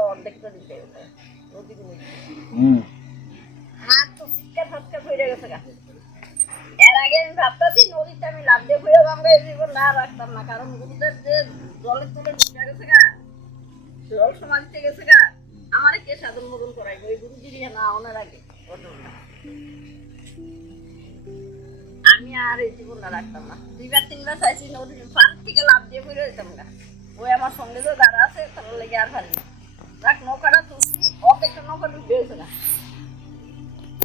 তো অর্ধেক দিতে হবে। হুম। হাত তো সিটকা ফাটকা ফিরে গেছে এর আগে আমি ভাবতেছি নদীতে আমি লাভ দিয়ে ফিরে গঙ্গা এই জীবন না রাখতাম না কারণ গুরুদের যে জলের তলে ঢুকে গেছে গা জল সমাধিতে গেছে গা আমার কে সাধন মদন করাইবে? ওই গুরুজির না ওনার আগে। আমি আর এই জীবনটা রাখতাম না। দুইবার তিনবার চাইছি নদীর ফান থেকে লাভ দিয়ে ফিরে যেতাম না ওই আমার সঙ্গে তো দাঁড়া আছে তার লেগে আর পারি দেখ নৌকাটা তুলছি, অপেক্ষা নৌকা ডুবে গেছে না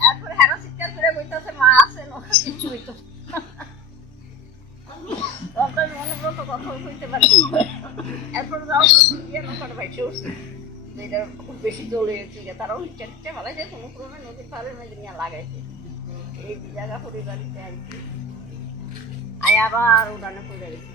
এরপরে হেরা চিৎকার করে কইতাছে মা আছে নৌকা, কিচ্ছু হইতো তখন আমি অনুব্রত কথা কইতে পারি। এরপরে যাও, গিয়ে নৌকাটা ভাইসে উঠছে। যেটা খুব বেশি চলে গেছে তারাও ইচ্ছা টিচ্ছা যায় কোনো ক্রমে নদীর পাড়ের মধ্যে নিয়ে লাগাইছে। এই জায়গা পরিবারিতে আর কি। আয় আবার উড়ানে পড়ে গেছে।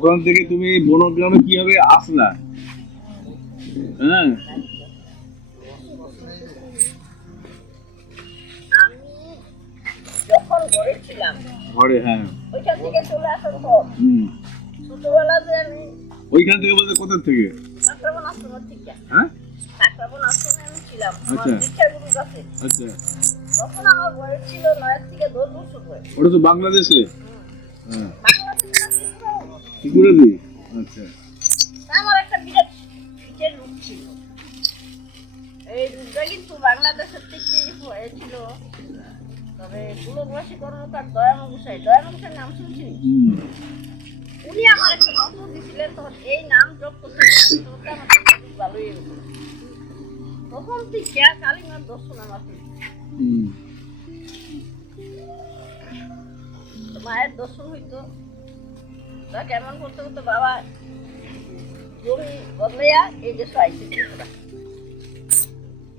ওখান থেকে তুমি বনগ্রামে কীভাবে আসলা? হ্যাঁ? যখন ঘরে ছিলাম ঘরে হ্যাঁ। ওইখান থেকে চলে আসার পর হুম। ছোটবেলা যে আমি ওইখান থেকে বলতে কোথা থেকে? হ্যাঁ? কাকরাবন আশ্রমে আমি ছিলাম আচ্ছা। কাছে। আচ্ছা। তখন আমার বয়স ছিল নয়ের থেকে দশ বছর বয়স। ওটা তো বাংলাদেশে? হ্যাঁ। ত্রিপুরাতে আচ্ছা। আমার একটা বিরাট পিঠের রূপ ছিল। এই রূপটা কিন্তু বাংলাদেশের থেকে হয়েছিল। তবে পুলকবাসী কর্মকার দয়ামা গোসাই দয়ামা গোসাই নাম শুনছিস? হুম। উনি আমার একটা মন্ত্র দিয়েছিলেন তখন এই নাম জপ করতে ভালোই হতো। তখন থেকে কালিমার দর্শন আমার। মায়ের দর্শন হইতো। তা কেমন করতে করতে বাবা জমি বদলাইয়া এই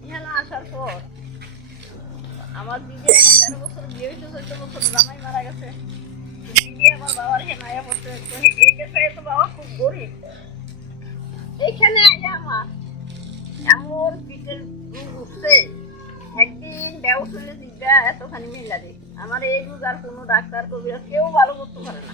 এখানে আসার পর আমার দিদি তেরো বছর বিয়ে হয়েছে চোদ্দ বছর জামাই মারা গেছে। দিদি আমার বাবার আয়া এই দেশে তো বাবা খুব গরিব। এইখানে আইয়া আমার এমন পিঠের উঠছে, একদিন ব্যবসায় দিকটা এতখানি মেলা রে আমার এই রোগ আর কোনো ডাক্তার কবিরাজ কেউ ভালো করতে পারে না।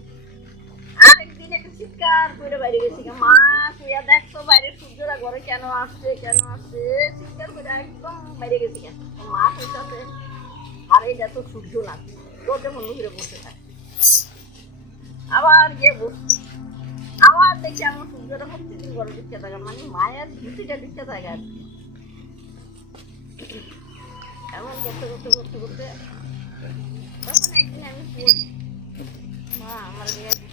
একটা চিৎকার করে বাইরে গেছি মা তুইয়া দেখছ বাইরে সূর্যরা ঘরে কেন আসছে কেন আসছে চিৎকার করে একদম বাইরে গেছি। তো মা কইতাছে আর এইটা তো সূর্য না তোকে মনে করে বসে থাকে আবার গিয়ে বসছি আবার দেখি আমার সূর্যটা প্রত্যেকদিন ঘরে দিচ্ছে থাকে মানে মায়ের ভীতিটা দিচ্ছে থাকে আর কি। এমন করতে করতে করতে করতে তখন একদিন আমি পড়ি মা, আমার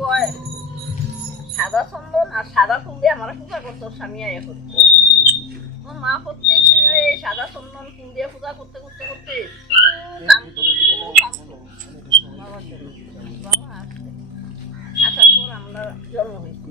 কয়? সাদা চন্দন আর সাদা ফুল দিয়ে আমার পূজা স্বামী আয়া করতো। আমার মা প্রত্যেক দিন ওই সাদা চন্দন ফুল দিয়ে পূজা করতে করতে করতে কাম করতো। বাবা আসার পর আমরা জন্ম হয়েছি।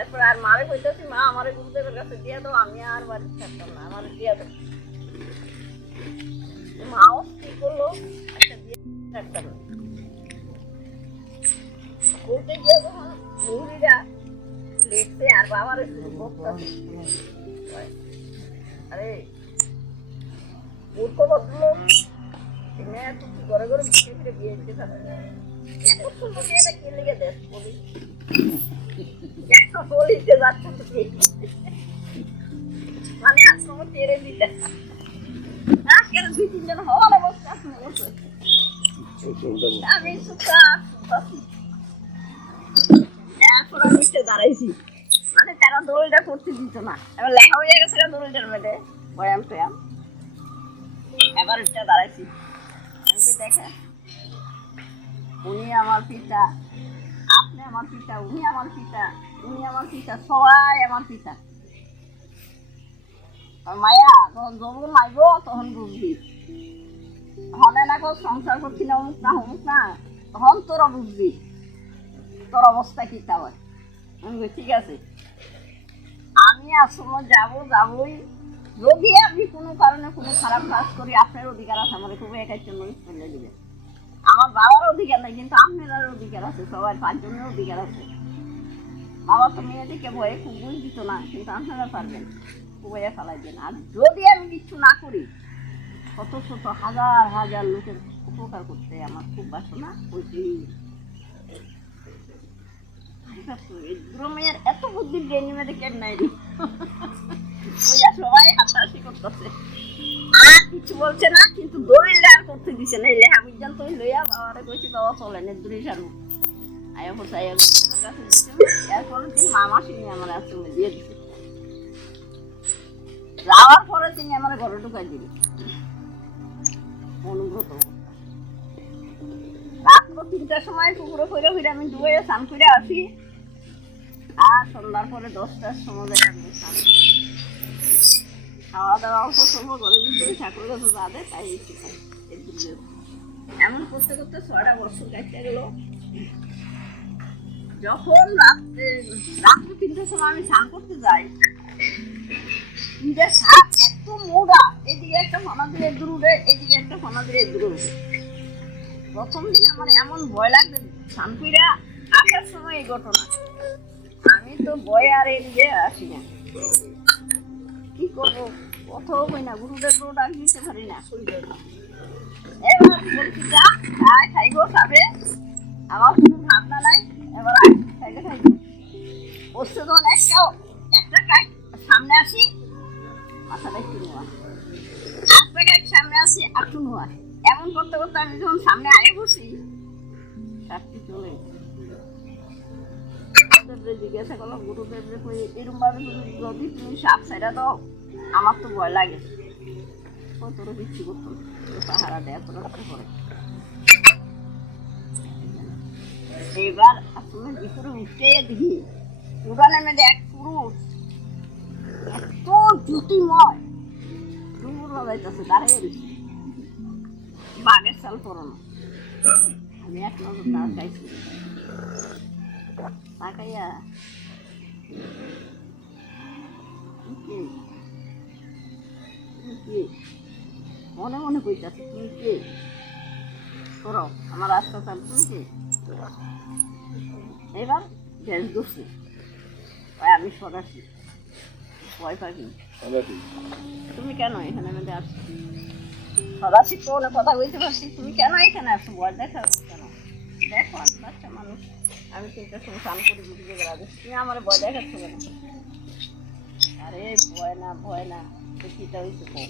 এরপর আর মারে কইতেছি, মা, আমার গুরুদেবের কাছে দিয়ে দাও, আমি আর বাড়ি থাকতাম না, আমার দিয়ে দাও। মাও কি করল? একটা দিয়ে থাকতাম। না বলতে গিয়ে যখন মুহুরিরা লেখছে আর বাবার আরে, মূর্খ ভদ্রলোক ঘরে ঘরে বিয়ে বিয়ে থাকে মানে আশ্রমে তেরে অবস্থা আমি সুখা এখন আমি দাঁড়াইছি। মানে তারা দোলটা করতে দিত না এবার লেখা হয়ে গেছে দোলটার মেয়েটে বয়াম টয়াম এবার উঠে দাঁড়াইছি। দেখে উনি আমার পিতা। আপনি আমার পিতা, উনি আমার পিতা, উনি আমার পিতা, সবাই আমার পিতা। মায়া তখন যখন মাইব, তখন বুঝবি। হনে না কো সংসার করছি না, অমুক না অমুক না, তখন তোরা বুঝবি। তোর অবস্থা কি তা হয় ঠিক আছে। আমি আসলে যাব, যাবই। যদি আমি কোনো কারণে কোনো খারাপ কাজ করি, আপনার অধিকার আছে আমার খুবই একার জন্য ফেলে দিবে আমার বাবার অধিকার নেই, কিন্তু আপনার অধিকার আছে, সবার পাঁচজনের অধিকার আছে। বাবা তো ভয়ে খুব বুঝ দিত না, কিন্তু আপনারা পারবেন খুবই ফেলাই দেন। আর যদি আমি কিছু না করি, শত শত হাজার হাজার লোকের উপকার করতে আমার খুব বাসনা ওইটি মেয়ের এত বুদ্ধি মেয়েদের কেন নাই ওই সবাই হাসাহাসি করতেছে। কিছু বলছে না, কিন্তু দলিল আর করতে দিছে না। এই লেখা বিজ্ঞান তো লইয়া বাবারে কইছি, বাবা চলে না দূরে সারু আয়া বসে আয়া কাছে দিছে এরপরের দিন মামা সিনি আমার আশ্রমে দিয়ে দিছে। যাওয়ার পরে তিনি আমার ঘরে ঢুকাই দিল অনুগ্রত রাত্র তিনটার সময় পুকুরে ফিরে ফিরে আমি ডুবে স্নান করে আসি। আর সন্ধ্যার পরে দশটার সময় আমি স্নান। খাওয়া দাওয়া অল্প ঘরে ভিতরে ঠাকুরের কাছে যাবে তাই একটু এমন করতে করতে ছয়টা বছর কাটতে গেল। যখন রাত্রে রাত্রে তিনটার সময় আমি স্নান করতে যাই তিনটে সাপ এত মোড়া এদিকে একটা ফনা দিলে দূরে এদিকে একটা ফনা দিলে দূরে প্রথম দিন আমার এমন ভয় লাগবে শান্তিরা আসার সময় এই ঘটনা। আমি তো ভয় আর এদিকে আসি না। কি করব? কোথাও হই না গুরুদেব রোড আর দিতে পারি না। এবার বলছি যা খাই খাইবো খাবে। আমার কোনো ভাবনা নাই এবার আই, খাইলে খাইবো বসছে তখন একটা কাজ সামনে আসি মাথাটা একটু নোয়া। একটা কাজ সামনে আসি একটু নোয়া। এমন করতে করতে আমি যখন সামনে আগে বসি চারটি চলে গুরুদেবরে জিজ্ঞাসা করলাম গুরুদেবরে কই এরকম ভাবে যদি তুমি সাপ সাইডা দাও, আমার তো ভয় লাগে। ও তোর বিচ্ছি করতো পাহারা দেয় তোর করে এবার আসলে ভিতরে উঠে দেখি উড়ানে মেয়েদের এক পুরুষ, এত জুতিময় ডুবুর বাজাইতেছে দাঁড়িয়ে বাঘের চাল পরানো। আমি এক নজর তার চাইছি তাকাইয়া "তুই কে? তুই কে?" মনে মনে কইতাছে তুই কে করো আমার রাস্তা চাল তুমি কে এবার গ্যাস ধরছে আমি সরাসি ভয় পাবি তুমি কেন এখানে আমাদের আসছো সদাশি তো কথা বলতে পারছি তুমি কেন এখানে আসছো ভয় দেখা কেন দেখো বাচ্চা মানুষ আমি তিনটার সময় স্নান করে বুঝে গেলে আগে তুমি আমার ভয় দেখাচ্ছ কেন? আরে ভয় না ভয় না কিটা হয়েছে কম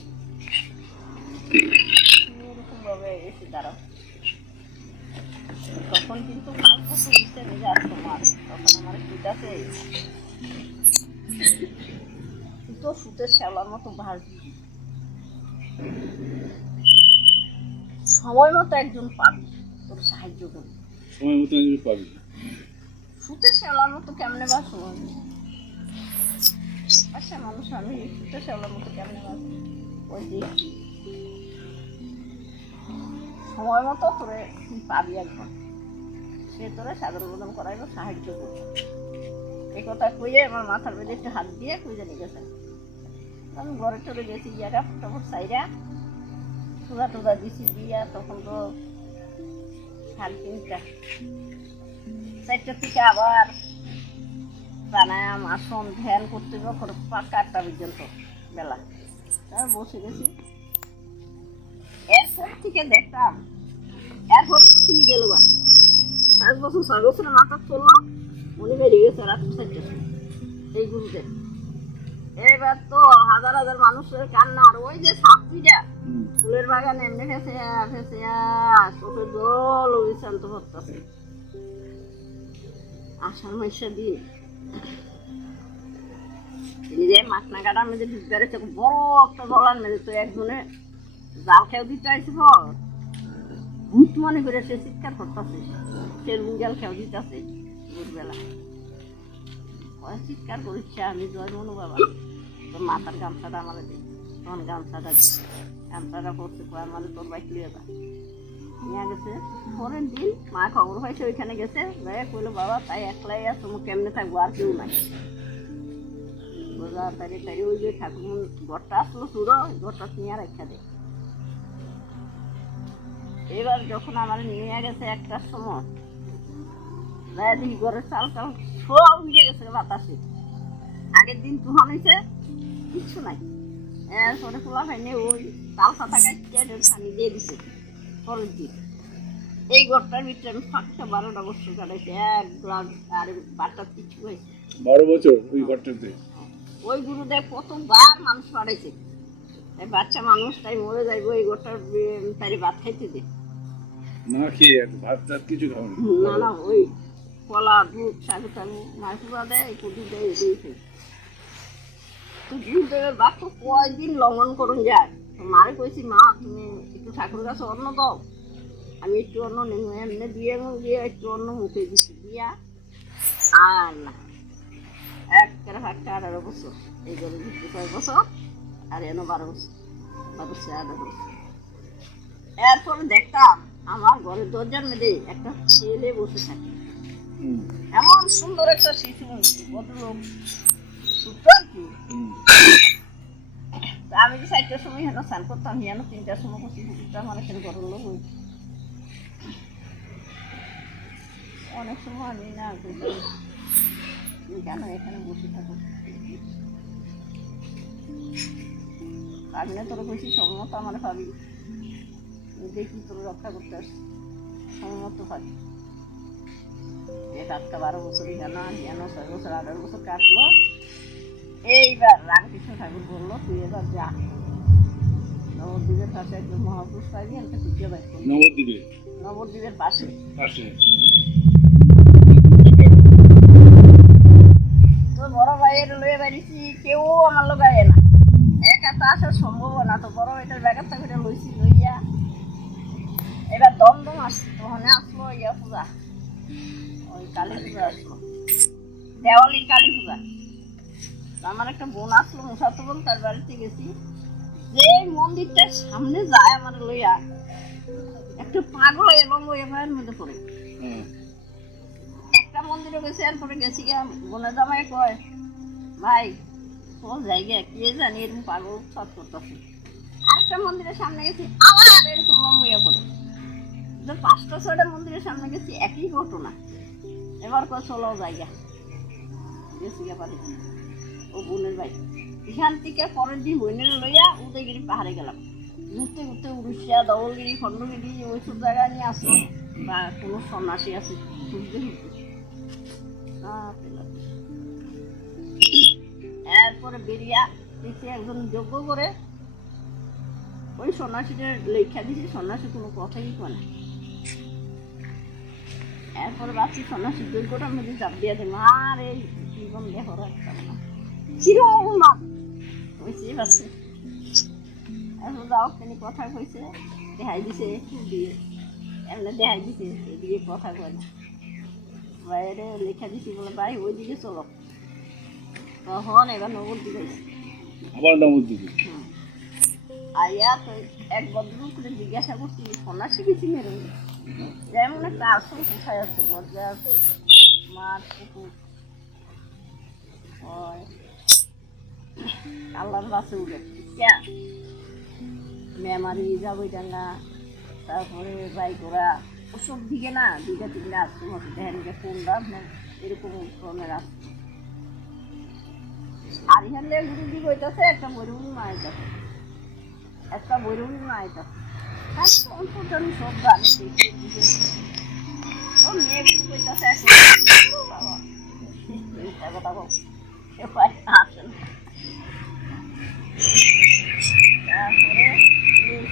তুমি এরকম ভাবে এসে দাঁড়াও। তখন কিন্তু কাল কত দিতে ভেজে আসতো মার তখন আমার তুই তো সুতের শ্যাওলার মতো ভাসবি সময় মতো একজন পাবি, তোর সাহায্য করবে। সময় মতো আমি পাবি। সুতে শ্যাওলার মতো কেমনে বাসো আমি আচ্ছা মানুষ, আমি সুতে শ্যাওলার মতো কেমনে বাসো ওই দেখি সময় মতো তুই পাবি একবার। সে তোরে সাগর বদন করাইব, সাহায্য করবে। এই কথা কইয়ে আমার মাথার মধ্যে একটু হাত দিয়ে কই জানি গেছে। আমি ঘরে চলে গেছি জায়গা ফটাফট সাইরা সুদা টুদা দিছি দিয়া তখন তো সাড়ে তিনটা চারটা থেকে আবার প্রাণায়াম আসন ধ্যান করতে হবে পর্যন্ত বেলা। বসে গেছি। এরপর থেকে দেখতাম এরপর তো তিনি গেল পাঁচ বছর ছয় বছরের মাথা চলল উনি বেরিয়ে গেছে এই গুরুদেব এবার তো হাজার হাজার মানুষের কান্না আর ওই যে সাপড়িটা ফুলের বাগান এমনি ফেসে ফেসে চোখের জল ওই শান্ত করতেছে আষাঢ় দিন তিনি যে মাখনা কাটার মধ্যে ঢুকতে রয়েছে বড় একটা জলার মধ্যে। তো একজনে জাল খেয়েও দিতে আসছে ভূত মনে করে সে চিৎকার করতেছে। সে লুঙ্গাল খেয়েও দিতেছে ভোরবেলা। চিৎকার করছে আমি জয় মনু বাবা তোর মাথার গামছাটা আমার দিই তখন গামছাটা। গামছাটা পড়ছে কয় আমার তোর বাইক লিয়ে যা। নিয়ে গেছে। পরের দিন, মা খবর হয়েছে ওইখানে গেছে। যাই কইলো, বাবা, তাই একলাই আছে কেমনে থাকব, আর কেউ নাই। বোঝা তারি ওই যে ঠাকুর ঘরটা আসলো চুড়ো ঘরটা নিয়ে রেখা দে। এবার যখন আমার নিয়ে গেছে একটার সময়, যাই দেখি ঘরের চাল চাল সব উড়ে গেছে বাতাসে। আগের দিন তুহান হয়েছে কিচ্ছু নাই। এরপরে খোলা হয়নি ওই তাল পাতা কাটিয়ে দিয়ে দিছে। পরের এই ঘরটার ভিতরে আমি পাঁচটা বারোটা বছর কাটাইছি এক গ্লাস আর বাটার কিছু হয়েছে। বারো বছর ওই ঘরটাতে? ওই গুরুদেব কতবার মানুষ পাঠাইছে বাচ্চা মানুষ তাই মরে যাইব এই ঘরটার তারি ভাত খাইতে দে। না খেয়ে ভাত টাত কিছু না? না ওই কলা দুধ শাকু টাকু মাছুরা দেয় দুধ দেয় খাই তো গুরুদেবের বাক্য কয়দিন লঙ্ঘন করুন যায়? মারে কইছি মা তুমি একটু ঠাকুর কাছে অন্ন দাও। আমি একটু নেব এমনি দিয়ে দিয়ে একটু অন্ন মুখে দিচ্ছি দিয়া আর না। এক করে ফাঁকটা আঠারো বছর এই করে দিচ্ছি ছয় বছর আর এনো বারো বছর বারো সে আঠারো বছর। এরপরে দেখতাম আমার ঘরের দরজার মধ্যে একটা ছেলে বসে থাকে। এমন সুন্দর একটা শিশু ভদ্রলোক আর কি? আমি যে চারটার সময় হেন স্নান করতাম হেন তিনটার সময় করছি এখানে ঘরের লোক হই অনেক সময় আমি না কেন এখানে বসে থাকো? আমি না তোর কইছি সময় তো আমার পাবি দেখি তোর রক্ষা করতে আসছি। সময় মতো পাবি এক আটটা বারো বছর হেন হেন ছয় বছর, আঠারো বছর কাটলো। এইবার রামকৃষ্ণ ঠাকুর বলল তুই এবার যা। নবদ্বীপের পাশে একজন মহাপুরুষ পাইবি একটা খুঁজে বাইক নবদ্বীপে? নবদ্বীপের পাশে। পাশে। তো বড় ভাইয়ের লয়ে বেরিয়েছি কেউ আমার লোক আয় না। একা তো আসা সম্ভব না তো বড় ভাইটার ব্যাগের থেকে লইছি লইয়া। এবার দমদম আসছে তখন আসলো ইয়া পূজা। ওই কালী পূজা আসলো। দেওয়ালির কালী পূজা তো আমার একটা বোন আসলো মুসাতো বোন তার বাড়িতে গেছি। যে মন্দিরটার সামনে যায় আমার লইয়া একটা পাগল এবং ওই ভাইয়ের মধ্যে পড়ে একটা মন্দিরে গেছে এরপরে গেছি গিয়া বোনের জামাই কয় ভাই কোন জায়গা কে জানি এরকম পাগল সব করতেছে? আরেকটা মন্দিরের সামনে গেছি আবার এরকম লম্বিয়া পড়ে তো পাঁচটা ছয়টা মন্দিরের সামনে গেছি একই ঘটনা। এবার কয় চলো জায়গা। গেছি গিয়া পারে ও বোনের ভাই এখান থেকে পরের দিন বোনের লইয়া উদয়গিরি পাহাড়ে গেলাম। ঘুরতে ঘুরতে উড়িষ্যা দৌলগিরি খণ্ডগিরি, ওইসব জায়গা নিয়ে আসলো বা কোনো সন্ন্যাসী আছে, ঘুরতে ঘুরতে। এরপরে বেরিয়া দেখছি একজন যোগ্য করে ওই সন্ন্যাসীদের লেখা দিছি, সন্ন্যাসী কোনো কথাই না। এরপরে ভাবছি সন্ন্যাসী যোগ্যটার মধ্যে চাপ দিয়ে দেবো। আর এই জীবন দেহ রাখতে না কিরম না বুঝতেই পারছি। এখন কথা কইছে দেখাই দিছে দিয়ে এমনি দেখাই দিছে কথা কয় না। বাইরে লেখা দিছি বলে ভাই ওইদিকে চলো। তখন এবার নগর দিকে। আবার নমর দিকে। তো এক ভদ্রলোক জিজ্ঞাসা করছি সন্ন্যাসী গেছি মেরু যেমন একটা আসন কোথায় আছে বরজার মাঠ পুকুর। হয়। আল্লাহর বাসে উঠে মেমারি যাবইডাঙ্গা তারপরে বাইকোড়া ওসব দিকে না দুইটা তিনটা আশ্রম আছে দেখেন যে কোনটা আপনার এরকম ধরনের আছে আর এখানে গুরু দিকে হইতেছে একটা বৈরুণী মা হইতেছে। একটা বৈরুণী মা হইতেছে। আর অন্তত আমি সব গানে দেখি দিকে। ও মেয়ে গুরু হইতেছে একটা বাবা। কথা বল কেউ আসে না তারপরে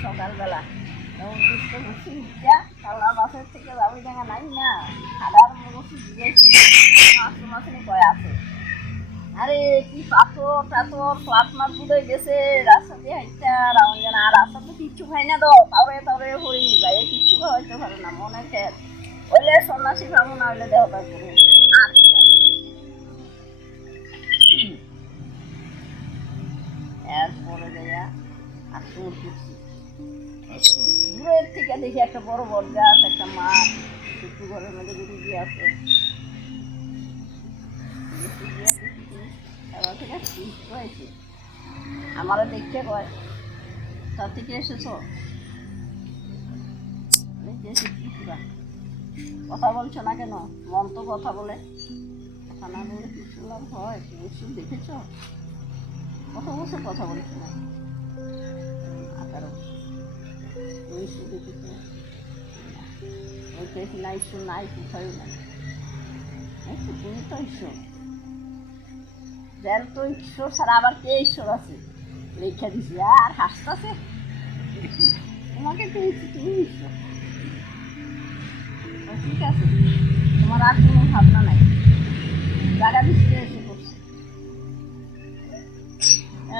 সকালবেলা দুষ্ট বসি উঠা বাসের থেকে যাবি দেখা নাই না। খাদার বসি জিজ্ঞেস মাছ মাছ কয় আরে কি পাথর টাথর, ফ্লাট মাছ বুঝে গেছে। রাস্তা দিয়ে হাইটা রাউন্ড জানা আর রাস্তা তো কিচ্ছু খাই না তো। তাওরে তাওরে হই ভাই কিচ্ছু খাওয়াইতে পারে না, মনে খেত ওইলে সন্ন্যাসী না হইলে করব। আর কি জানি। আর করছি আচ্ছা দূরের থেকে দেখি একটা বড় বট গাছ একটা মাঠ একটু ঘরের মধ্যে আছে দেখি গিয়া কি, এবার থেকে আমারও দেখতে কয় তার থেকে এসেছ? কথা বলছো না কেন? মন তো কথা বলে। কথা না বলে কিছু লাভ হয়? কিছু দেখেছ? কত বছর কথা বলছো না। তুমি তো ঈশ্বর যেন তো ঈশ্বর ছাড়া আবার কে ঈশ্বর আছে? লেখা দিছি, আর হাসতেছে? তোমাকে পেয়েছি তুমি ঈশ্বর ঠিক আছে, তোমার আর কোনো ভাবনা নাই। জায়গা দিচ্ছে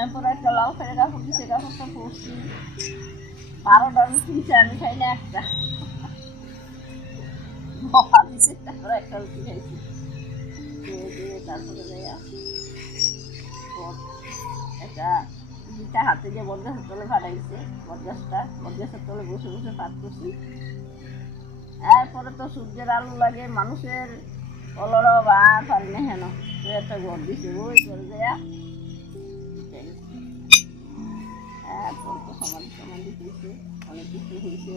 এরপর একটা লাউ ফেলে কাপড় দিচ্ছে কাপড়টা পরছি বারোটা রুটি আমি খাই না একটা। বাবা দিচ্ছে তারপরে একটা রুটি খাইছি। তারপরে একটা দুইটা হাতে দিয়ে বদগাছের তলে ফাটাইছে বদগাছটা বদগাছের তলে বসে বসে পাত করছি। এরপরে তো সূর্যের আলো লাগে, মানুষের কলর বা পারি হেন একটা ঘর দিছে, ওই ঘরে যাইয়া অনেক কিছু হয়েছে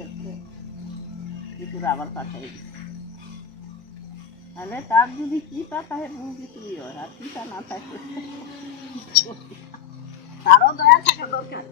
কিছু আবার পাঠাই তাহলে তার যদি কি পাঠায় বুঝি তুই হয় আর কি তা না থাকে তারও দয়া থাকা দরকার